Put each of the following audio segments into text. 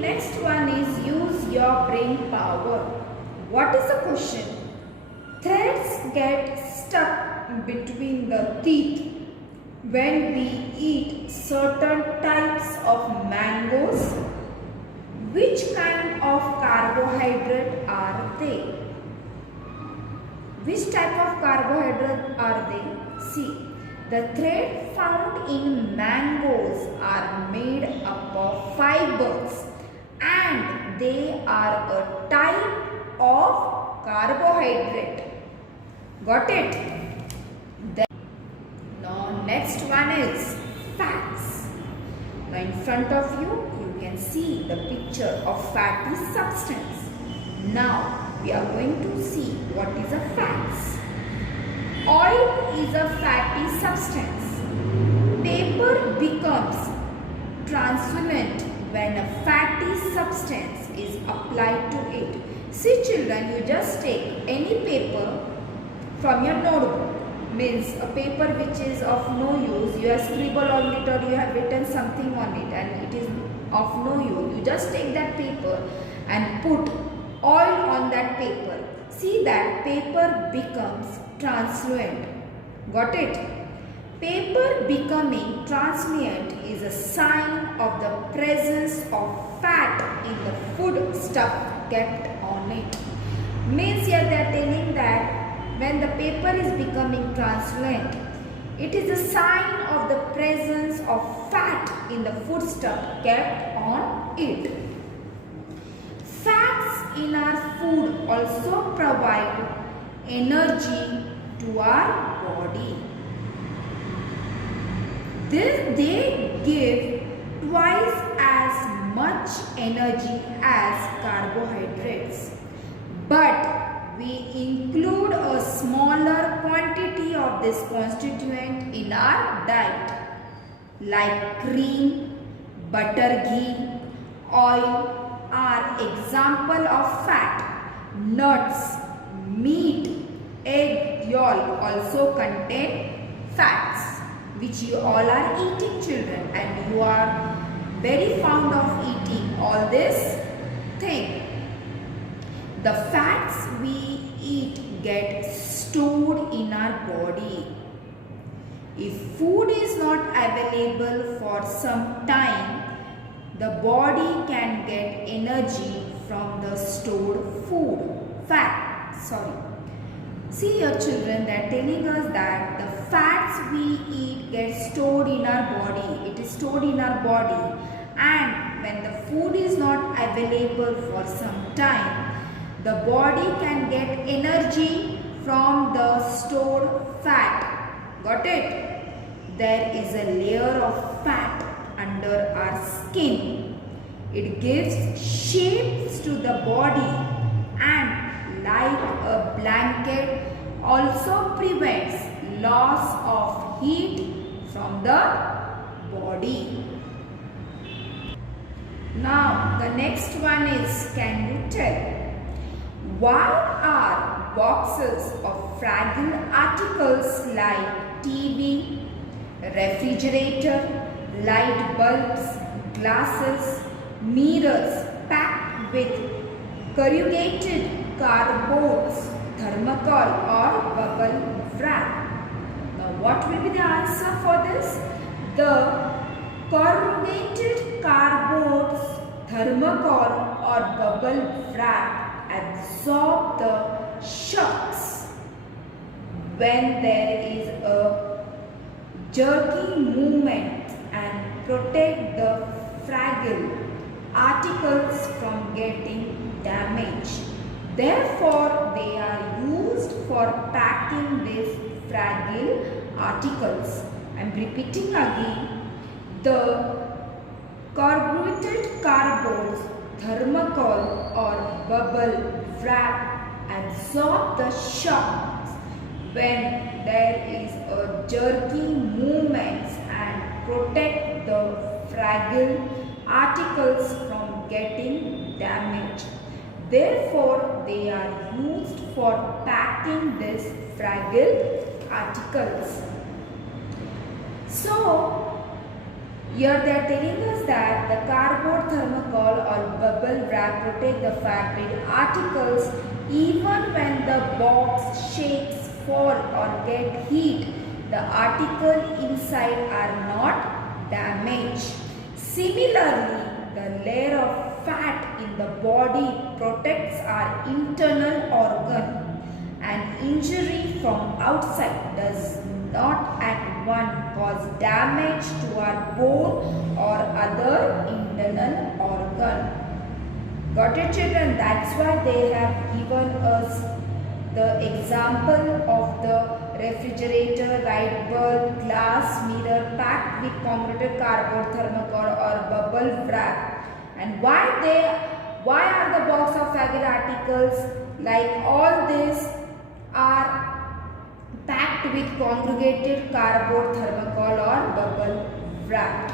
next one is use your brain power. What is the question? Threads get stuck between the teeth when we eat certain types of mangoes. Which kind of carbohydrate are they? Which type of carbohydrate are they? See, the thread found in mangoes are made up of fibers and they are a type of carbohydrate. Got it? Now next one is fats. Now in front of you, you can see the picture of fatty substance. Now we are going to see what is a fats. Oil is a fatty substance. Paper becomes translucent when a fatty substance is applied to it. See children, you just take any paper from your notebook. Means a paper which is of no use, you have scribbled on it or you have written something on it and it is of no use. You just take that paper and put oil on that paper. See that paper becomes translucent. Got it? Paper becoming translucent is a sign of the presence of fat in the food stuff kept on it. Means here they are telling that when the paper is becoming translucent, it is a sign of the presence of fat in the food stuff kept on it. Fats in our food also provide energy to our body. They give twice as much energy as carbohydrates. But we include a smaller quantity of this constituent in our diet like cream, butter, ghee, oil are example of fat. Nuts, meat, egg yolk also contain fats which you all are eating children and you are very fond of eating all this thing. The fats we eat get stored in our body. If food is not available for some time, the body can get energy from the stored fat. See here children, they are telling us that the fats we eat get stored in our body. It is stored in our body and when the food is not available for some time, the body can get energy from the stored fat. Got it? There is a layer of fat under our skin. It gives shapes to the body and like a blanket also prevents loss of heat from the body. Now the next one is, can you tell? Why are boxes of fragile articles like TV, refrigerator, light bulbs, glasses, mirrors packed with corrugated cardboards, thermocol or bubble wrap? Now what will be the answer for this? The corrugated cardboards, thermocol or bubble wrap absorb the shocks when there is a jerky movement and protect the fragile articles from getting damaged. Therefore, they are used for packing these fragile articles. I am repeating again. The corrugated cardboards, thermocol or bubble wrap absorb the shocks when there is a jerky movements and protect the fragile articles from getting damaged. Therefore, they are used for packing these fragile articles. So, here they are telling us that the cardboard, thermocol or wrap protect the fabric articles even when the box shakes, fall or get heat. The article inside are not damaged. Similarly, the layer of fat in the body protects our internal organ. An injury from outside does not at once cause damage to our bone or other internal organ. Got it, children? That's why they have given us the example of the refrigerator, light bulb, glass, mirror packed with concrete, cardboard, thermocol or bubble wrap. And why are the box of fabric articles like all this are packed with congregated cardboard, thermocol or bubble wrap?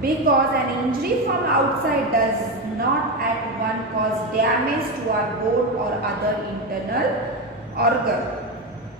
Because an injury from outside does not at once cause damage to our bone or other internal organ.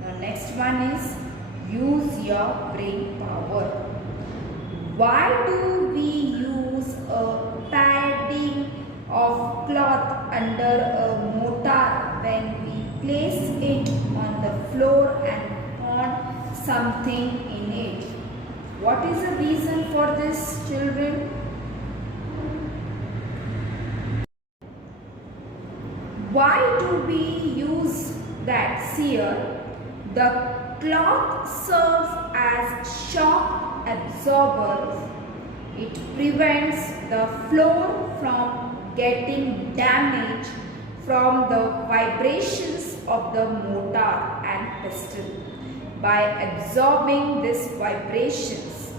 Now next one is use your brain power. Why do we use a padding of cloth under a mortar when we place it on the floor and put something in it? What is the reason for this, children? Why do we use that? Here, the cloth serves as shock absorbers. It prevents the floor from getting damaged from the vibrations of the mortar and pestle by absorbing these vibrations.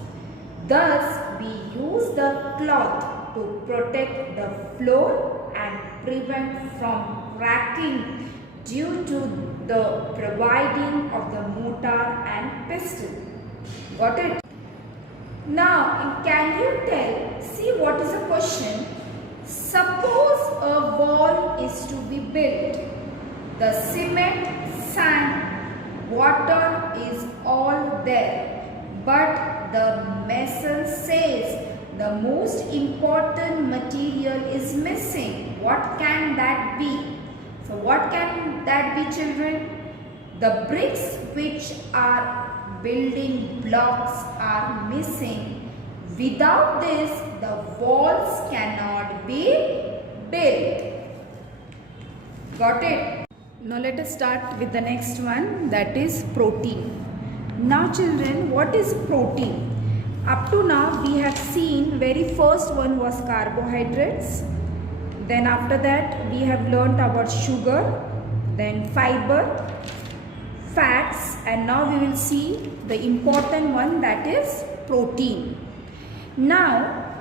Thus, we use the cloth to protect the floor and prevent from cracking due to the providing of the mortar and pestle. Got it? Now, can you tell, see what is the question? Suppose a wall is to be built. The cement, sand, water is all there, but the mason says the most important material is missing. What can that be? So what can that be, children? The bricks which are building blocks are missing. Without this, the walls cannot be built. Got it? Now let us start with the next one, that is protein. Now children, what is protein? Up to now we have seen very first one was carbohydrates. Then after that we have learnt about sugar, then fiber, fats, and now we will see the important one, that is protein. Now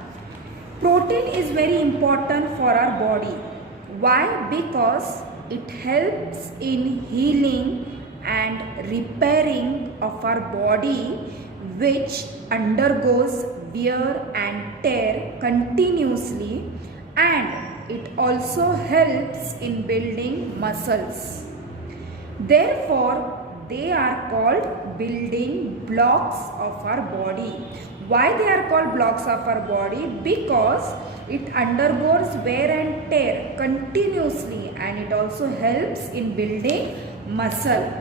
protein is very important for our body. Why? Because it helps in healing and repairing of our body, which undergoes wear and tear continuously, and it also helps in building muscles. Therefore, they are called building blocks of our body. Why they are called blocks of our body? Because it undergoes wear and tear continuously, and it also helps in building muscle.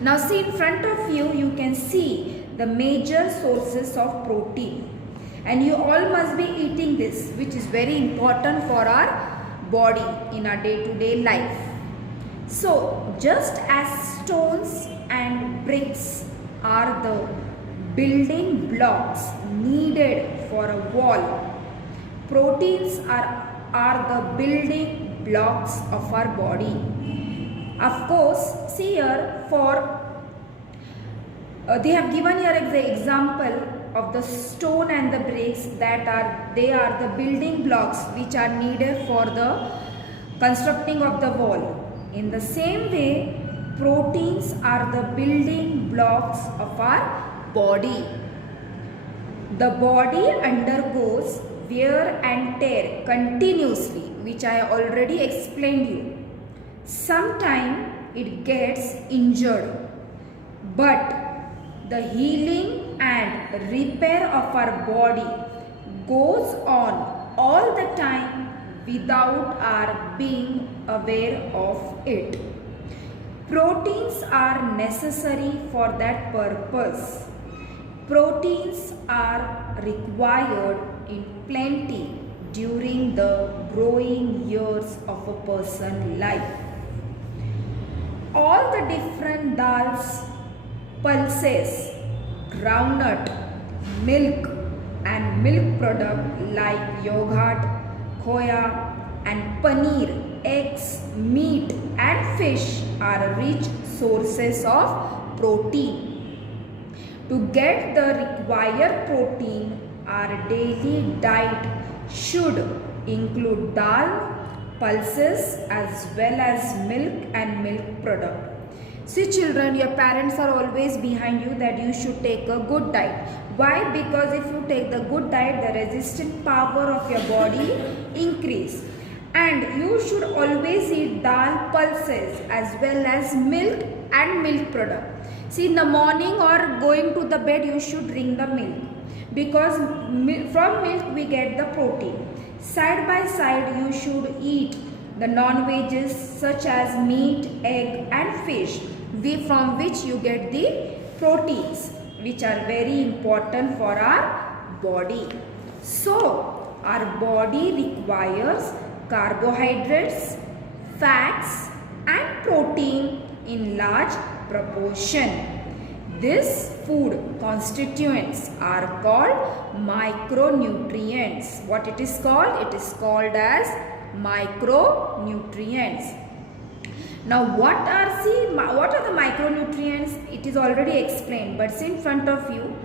Now see, in front of you, you can see the major sources of protein, and you all must be eating this, which is very important for our body in our day-to-day life. So just as stones and bricks are the building blocks needed for a wall, proteins are the building blocks of our body. Of course, see here, for they have given here the example of the stone and the bricks, they are the building blocks which are needed for the constructing of the wall. In the same way, proteins are the building blocks of our body. The body undergoes wear and tear continuously, which I already explained you. Sometimes it gets injured, but the healing and repair of our body goes on all the time without our being aware of it. Proteins are necessary for that purpose. Proteins are required in plenty during the growing years of a person's life. All the different dals, pulses, groundnut, milk and milk product like yogurt, khoya and paneer, eggs, meat and fish are rich sources of protein. To get the required protein, our daily diet should include dal, pulses as well as milk and milk product. See children, your parents are always behind you that you should take a good diet. Why? Because if you take the good diet, the resistant power of your body increase. And you should always eat dal, pulses as well as milk and milk product. See, in the morning or going to the bed, you should drink the milk. Because from milk we get the protein. Side by side, you should eat the non-veggies such as meat, egg and fish, from which you get the proteins, which are very important for our body. So, our body requires carbohydrates, fats and protein in large proportion. These food constituents are called micronutrients. What it is called? It is called as micronutrients. Now what are the micronutrients? It is already explained, but in front of you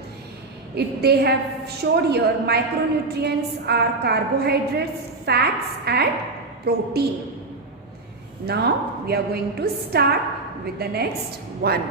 they have showed here micronutrients are carbohydrates, fats and protein. Now we are going to start with the next one.